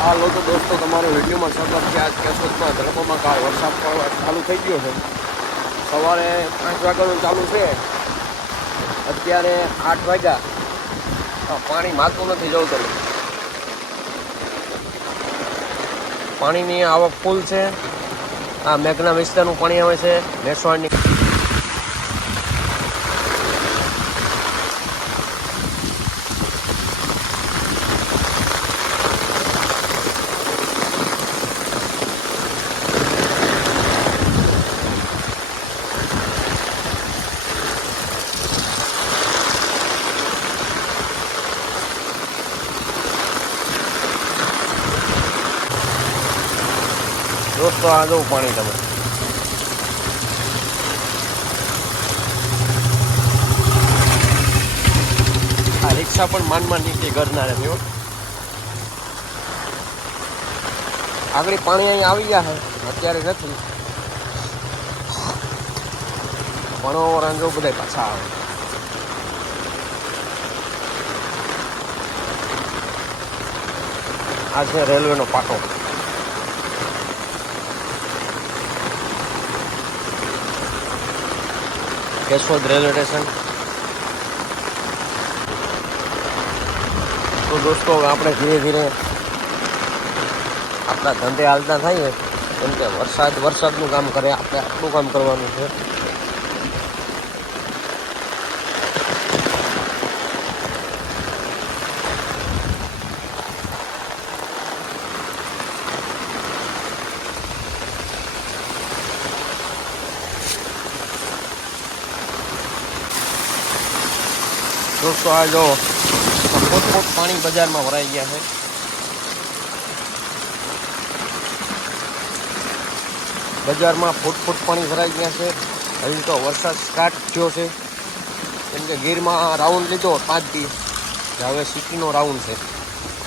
હાલો તો દોસ્તો, તમારો વિડીયોમાં સ્વાગત છે. આજ કેશોદમાં ધરપમાં કાળ વરસાદ પડવા ચાલુ થઈ ગયો છે. સવારે 5 વાગ્યાનું ચાલુ છે, અત્યારે 8 વાગ્યા. પાણી માતું નથી, જવું તમે. પાણીની આવક ફૂલ છે. આ મેઘના વિસ્તારનું પાણી આવે છે. મેસવાડની દોસ્તો આ જવું પાણી તમે. આ રિક્ષા પણ માંડ નીકળી ઘરના નથી. આગળ પાણી અહીં આવી ગયા છે, અત્યારે નથી. ભણો રાંજો બધા પાછા આવે. આ છે રેલવેનો પાટો. Keshod railway station. તો દોસ્તો, હવે આપણે ધીરે ધીરે આપણા ધંધે હાલતા થઈએ, કેમ કે વરસાદનું કામ કરે, આપણે આટલું કામ કરવાનું છે. દોસ્તો આ જો ફૂટ પાણી બજારમાં ભરાઈ ગયા છે. બજારમાં ફૂટ પાણી ભરાઈ ગયા છે. હજી તો વરસાદ સ્ટાર્ટ થયો છે, કેમ કે ગીરમાં રાઉન્ડ લીધો 5 દિવસ. હવે સિટીનો રાઉન્ડ છે.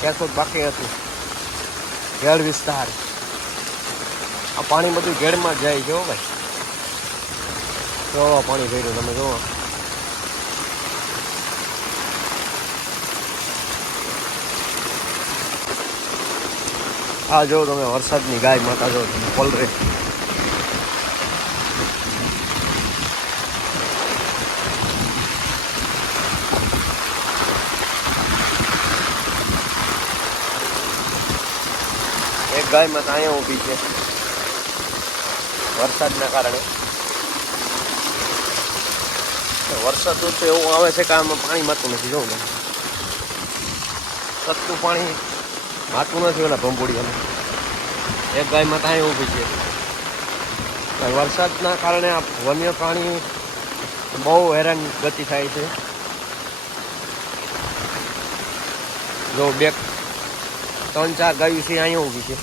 કેશોદ બાકી હતું. ઘેડ વિસ્તાર. આ પાણી બધું ઘેડમાં જ જાય છે. ભાઈ જો પાણી ભર્યું તમે જુઓ. આ જો તમે વરસાદની ગાય માતા જો પલરે. એક ગાય માતા અહીંયા ઊભી છે વરસાદના કારણે. વરસાદ તો એવું આવે છે કે આમાં પાણી માતું નથી. જોઉં ને સસ્તું પાણી માતું નથી. ઓલા ભંભોળિયામાં એક ગાય માતા અહીં ઊભી છે. વરસાદના કારણે આ વન્ય પ્રાણી બહુ હેરાન ગતિ થાય છે. જો 2-3-4 ગાયું છે અહીંયા ઊભી છે.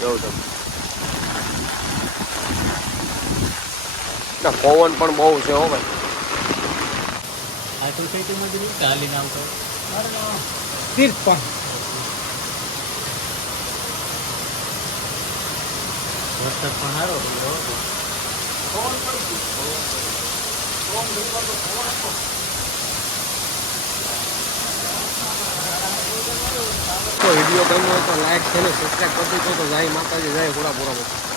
જોઉં તમે. પવન પણ બહુ છે. હો ભાઈ તીર્થ પણ વરસાદ પણ સારો વિડીયો ગમ્યો હોય તો લાઈક છે ને સબસ્ક્રાઈબ કરી દીધો. તો જય માતાજી, જય ઘોડા પૂરા.